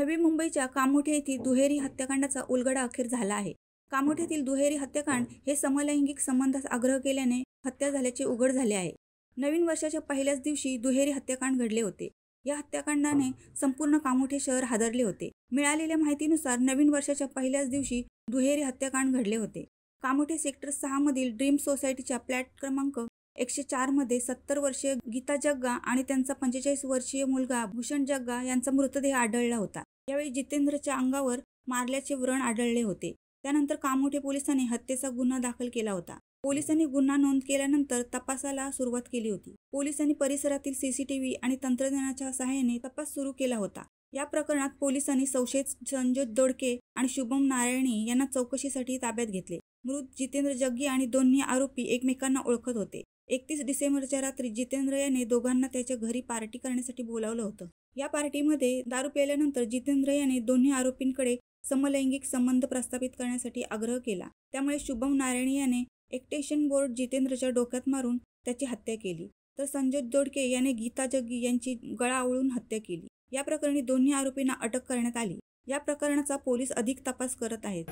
नवी मुंबईच्या कामोठे येथील दुहेरी हत्याकांडाचा उलगडा अखेर झाला आहे. कामोठ्यातील दुहेरी हत्याकांड हे समलैंगिक संबंधास आग्रह केल्याने हत्या झाल्याचे उघड झाले आहे. नवीन वर्षाच्या पहिल्याच दिवशी दुहेरी हत्याकांड घडले होते. या हत्याकांडाने संपूर्ण कामोठे शहर हादरले होते. मिळालेल्या माहितीनुसार नवीन वर्षाच्या पहिल्याच दिवशी दुहेरी हत्याकांड घडले होते. कामोठे सेक्टर 6 मधील ड्रीम सोसायटीच्या फ्लॅट क्रमांक 104 मध्ये 70 वर्षीय गीता जग्गा आणि त्यांचा 45 वर्षीय मुलगा भूषण जग्गा यांचा मृतदेह आढळला होता. यावेळी जितेंद्रच्या अंगावर मारल्याचे व्रण आढळले होते. त्यानंतर कामोठे पोलिसांनी हत्येचा गुन्हा दाखल केला होता. पोलिसांनी गुन्हा नोंद केल्यानंतर तपासाला सुरुवात केली होती. पोलिसांनी परिसरातील सीसीटीव्ही आणि तंत्रज्ञानाच्या सहाय्याने तपास सुरू केला होता. या प्रकरणात पोलिसांनी संशयित संजोत दोडके आणि शुभम नारायणी यांना चौकशीसाठी ताब्यात घेतले. मृत जितेंद्र जग्गी आणि दोन्ही आरोपी एकमेकांना ओळखत होते. 31 डिसेंबरच्या रात्री जितेंद्र याने दोघांना त्याच्या घरी पार्टी करण्यासाठी बोलावलं होतं. या पार्टीमध्ये दारू प्यायल्यानंतर जितेंद्र याने दोन्ही आरोपींकडे समलैंगिक संबंध प्रस्थापित करण्यासाठी आग्रह केला. त्यामुळे शुभम नारायणी याने एक्स्टेंशन बोर्ड जितेंद्रच्या डोक्यात मारून त्याची हत्या केली. तर संजय दोडके याने गीता जग्गी यांची गळा आवळून हत्या केली. या प्रकरणी दोन्ही आरोपींना अटक करण्यात आली. या प्रकरणाचा पोलीस अधिक तपास करत आहेत.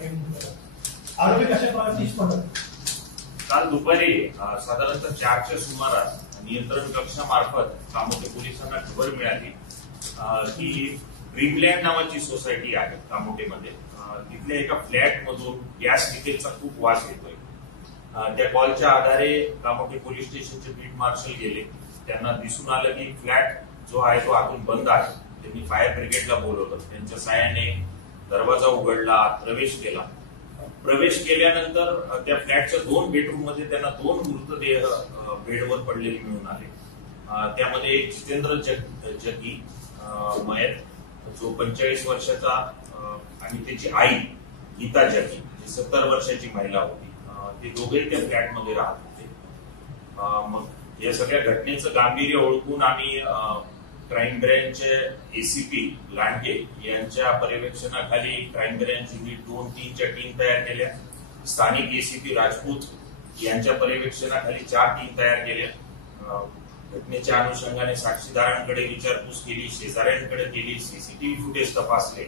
काल दुपारी साधारणतः 4च्या सुमारास नियंत्रण कक्षामार्फत कामोठे पोलिसांना खबर मिळाली की ड्रीमलँड नावाची सोसायटी आहे कामोठेमध्ये. तिथल्या एका फ्लॅटमधून गॅस लिकेजचा खूप वास येतोय. त्या कॉलच्या आधारे कामोठे पोलीस स्टेशनचे बीट मार्शल गेले. त्यांना दिसून आलं की फ्लॅट जो आहे तो आतून बंद आहे. त्यांनी फायर ब्रिगेडला बोलवलं. त्यांच्या साहाय्याने दरवाजा उघडला, प्रवेश केल्यानंतर त्या फ्लॅटच्या 2 बेडरूम मध्ये त्यांना 2 मृतदेह बेडवर पडलेले मिळून आले. त्यामध्ये एक जितेंद्र जग्गी मयत जो 45 वर्षाचा आणि त्याची आई गीता जग्गी जी 70 वर्षाची महिला होती. ते दोघे त्या फ्लॅटमध्ये राहत होते. मग या सगळ्या घटनेचं गांभीर्य ओळखून आम्ही क्राईम ब्रँचचे एसीपी लांडगे यांच्या पर्यवेक्षणाखाली क्राईम ब्रँच युनिट 2-3च्या टीम तयार केल्या. स्थानिक एसीपी राजपूत यांच्या पर्यवेक्षणाखाली 4 टीम तयार केल्या. घटनेच्या अनुषंगाने साक्षीदारांकडे विचारपूस केली, शेजाऱ्यांकडे केली, सीसीटीव्ही फुटेज तपासले.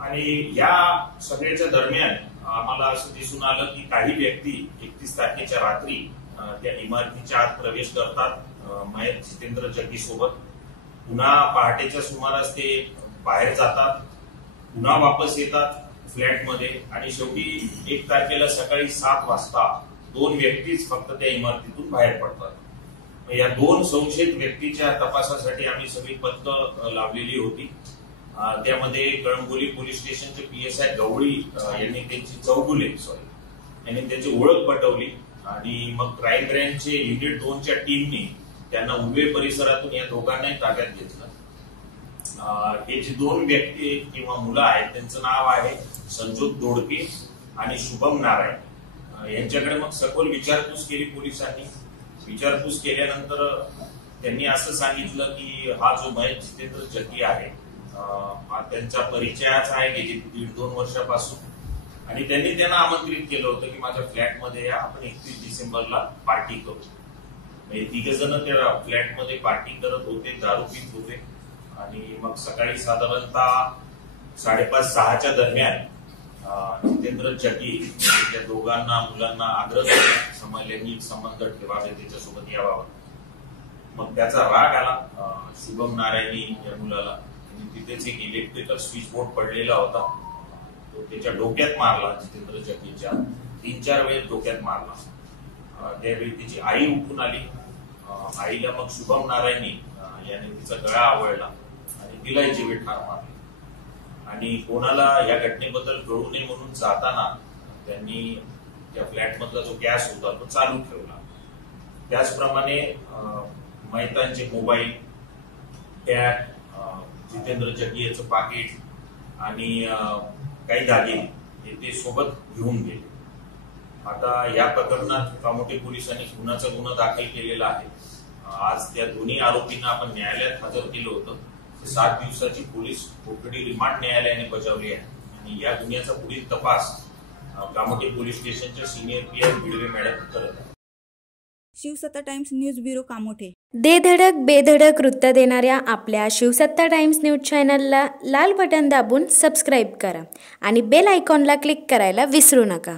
आणि या सगळ्याच्या दरम्यान आम्हाला असं दिसून आलं की काही व्यक्ती 31 तारखेच्या रात्री त्या इमारतीच्या आत प्रवेश करतात मयत जितेंद्र जग्गी सोबत. पुन्हा पहाटेच्या सुमारास ते बाहेर जातात, पुन्हा वापस येतात फ्लॅटमध्ये आणि शेवटी 1 तारखेला सकाळी 7 वाजता 2 व्यक्तीच फक्त त्या इमारतीतून बाहेर पडतात. या 2 संशयित व्यक्तीच्या तपासासाठी आम्ही सगळी पथकं लावलेली होती. त्यामध्ये कळंबोली पोलीस स्टेशनचे PSI गवळी यांनी त्यांची ओळख पटवली आणि मग क्राईम ब्रँचचे युनिट 2च्या टीमने त्यांना उल्वे परिसरातून या दोघांनाही ताब्यात घेतलं. हे जे 2 व्यक्ती किंवा मुलं आहेत त्यांचं नाव आहे संजोत दोडके आणि शुभम नारायण. यांच्याकडे मग सखोल विचारपूस केली पोलिसांनी. विचारपूस केल्यानंतर त्यांनी असं सांगितलं की हा जो मयत जितेंद्र जग्गी आहे हा त्यांचा परिचयाच आहे गेली 1.5-2 वर्षापासून. आणि त्यांनी त्यांना आमंत्रित केलं होतं की माझ्या फ्लॅटमध्ये या, आपण 31 डिसेंबरला पार्टी करू. म्हणजे 3 जण त्या फ्लॅटमध्ये पार्टी करत होते, दारू पित होते. आणि मग सकाळी साधारणतः 5:30-6च्या दरम्यान जितेंद्र जग्गी त्या दोघांना मुलांना आग्रह केला समलैंगिक संबंध ठेवावे, त्याच्यासोबत यावं. मग त्याचा राग आला शुभम नारायणी या मुलाला. तिथेच एक इलेक्ट्रिकल स्विच बोर्ड पडलेला होता, तो त्याच्या डोक्यात मारला. जितेंद्र जग्गीच्या 3-4 वेळेस डोक्यात मारला. त्यावेळी तिची आई उठून आली. आईला मग शुभम नारायणी याने तिचा गळा आवळला आणि तिलाही जीवे ठार मारले. आणि कोणाला या घटनेबद्दल कळू नये म्हणून जाताना त्यांनी त्या फ्लॅटमधला जो गॅस होता तो चालू ठेवला. त्याचप्रमाणे मयतांचे मोबाईल, टॅग, जितेंद्र जग्गी याचं पाकिट आणि काही दागिने ते सोबत घेऊन गेले. आता या प्रकरणात कामोठे पोलिसांनी खुनाचा गुन्हा दाखल केलेला आहे. आज त्या दोन्ही आरोपींना आपण न्यायालयात हजर केलं होतं. 7 दिवसाची पोलीस कोठडी रिमांड न्यायालयाने बजावली आहे. आणि या गुन्ह्याचा पुढील तपास कामोठे पोलीस स्टेशनच्या सिनियर PI भिडवे मॅडम करत आहेत. शिवसत्ता टाइम्स न्यूज ब्युरो कामोठे. दे धडक बेधडक वृत्त देणाऱ्या आपल्या शिवसत्ता टाइम्स न्यूज चॅनलला लाल बटन दाबून सबस्क्राईब करा आणि बेल आयकॉनला क्लिक करायला विसरू नका.